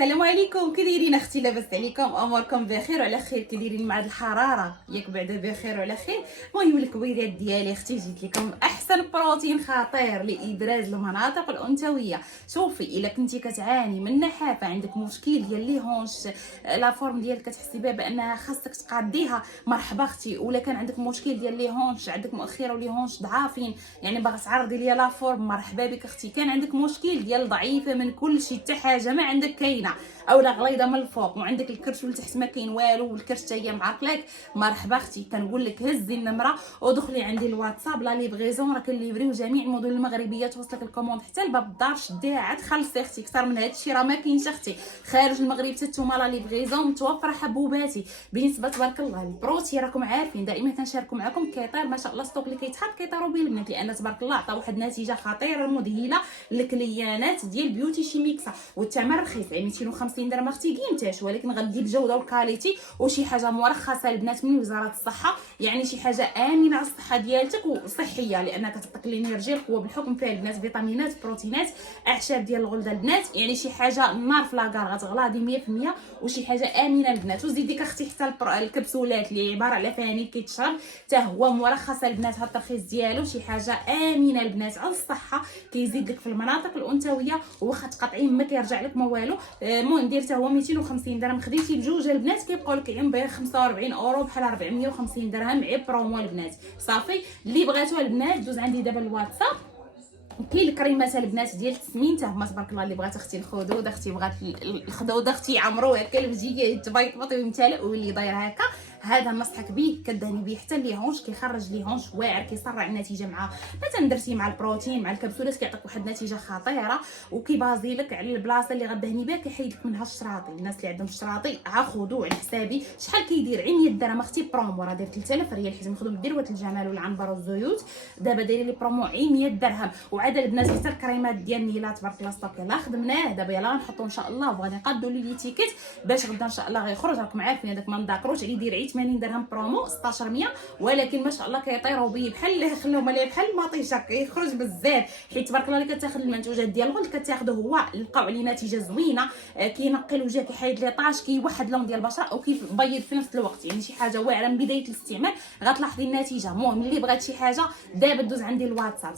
السلام عليكم، كي دايرين اختي؟ لاباس عليكم؟ اموركم بخير وعلى خير؟ كي دايرين مع هاد الحراره؟ ياك بعدا بخير وعلى خير. المهم الكويرات ديالي اختي جيت لكم احسن بروتين خطير لابراز المناطق الانثويه. شوفي الا كنتي كتعاني من نحافه، عندك مشكل ديال لي هونش، لا فورم ديالك كتحسي بها بانها خاصك تقاديها، مرحبا اختي. ولا كان عندك مشكل ديال لي هونش، عندك مؤخره ولي هونش ضعافين، يعني باغا تعرضي ليا لا فورم، مرحبا بك اختي. كان عندك مشكل ديال ضعيفه من كل شيء، حتى حاجه ما عندك كاينه، اولا غليظه من الفوق وعندك الكرش والتحت ما كاين والو، والكرش حتى هي معرقلاك، مرحبا اختي. كنقول لك هزي النمره ودخلي عندي الواتساب لا ليفريزون، راه كنليفريو جميع المدن المغربيه، توصلك الكوموند حتى لباب الدار، شديها عاد خلصي اختي. اكثر من هذا الشيء راه ما كاينش اختي. خارج المغرب حتى نتوما لا ليفريزون متوفره حبوباتي بنسبه تبارك الله. البروتي راكم عارفين دائما كنشاركوا معكم، كيطير ما شاء الله ستوك اللي كيتحط كيطيروا به البنات، لان تبارك الله عطى واحد النتيجه خطيره مذهله للكليانات ديال بيوتي شيميكسا. والثمن رخيص، يعني 250 درهم اختي قيمتاش، ولكن غدي بجوده وكاليتي وشي حاجه مرخصه البنات من وزاره الصحه، يعني شي حاجه امنه على الصحه ديالتك وصحيه، لانها كتعطيك الانرجي القوه بالحكم فيها البنات فيتامينات بروتينات اعشاب ديال الغده البنات، يعني شي حاجه نار في لاكار غتغلاضي 100%، وشي حاجه امنه البنات. وزيديك اختي حتى الكبسولات اللي عباره على فانيل كيتشرب حتى هو مرخص البنات، هاد الترخيص ديالو شي حاجه امنه البنات على الصحه، كيزيد لك في المناطق الانثويه، واخا تقطعيه ما كيرجع لك ما والو. المهم دير حتى هو 250 درهم، خديتي بجوج البنات كيبقاو لك عين ب 45 اورو، بحال 450 درهم عيب برومو البنات. صافي اللي بغاتو البنات دوز عندي دابا الواتساب. كاين الكريمات البنات ديال التسمين حتى هما تبارك الله، اللي بغات اختي الخدود، اختي بغات الخدود، اختي عمرو هكا الوجهيه يتبيض ويمتلئ واللي داير هكا، هذا نصحك به كدهني به حتى لي هونش، كيخرج لي هونش واعر، كيسرع النتيجه مع مثلا درتي مع البروتين مع الكبسولات، كيعطيك واحد النتيجه خطيره، وكيبازي لك على البلاصه اللي غدهني بها، كيحيد لك منها الشراطي. الناس اللي عندهم الشراطي خذوا على حسابي. شحال كيدير؟ 100 درهم اختي برومو، راه داير 3000 ريال حيت مخدوم بالدروه الجمال والعنبر والزيوت، دابا دايرين لي برومو 100 درهم. وعاد البنات حتى الكريمات ديال نيلا تبارك الله ستوك يلاه خدمناه، دابا يلاه غنحطو ان شاء الله، وغادي نقادو لي تيكيت باش غدا ان شاء الله غيخرج. راكم عارفين هذاك ما نذاكروش عليه، داير عي 80 درهم برومو 1600، ولكن ما شاء الله كيطيروا بيه بحال خلاهم عليه بحال المطيشه، كيخرج بزاف، حيت تبارك الله اللي كتاخذ المنتوجات ديال الغل كتاخذه هو لقاو عليه نتيجه زوينه، كينقي الوجه، كيحيد لي طاش، كيوحد لون ديال البشره وكيبيض في نفس الوقت، يعني شي حاجه واعره من بدايه الاستعمال غتلاحظي النتيجه. المهم اللي بغات شي حاجه دابا دوز عندي الواتساب.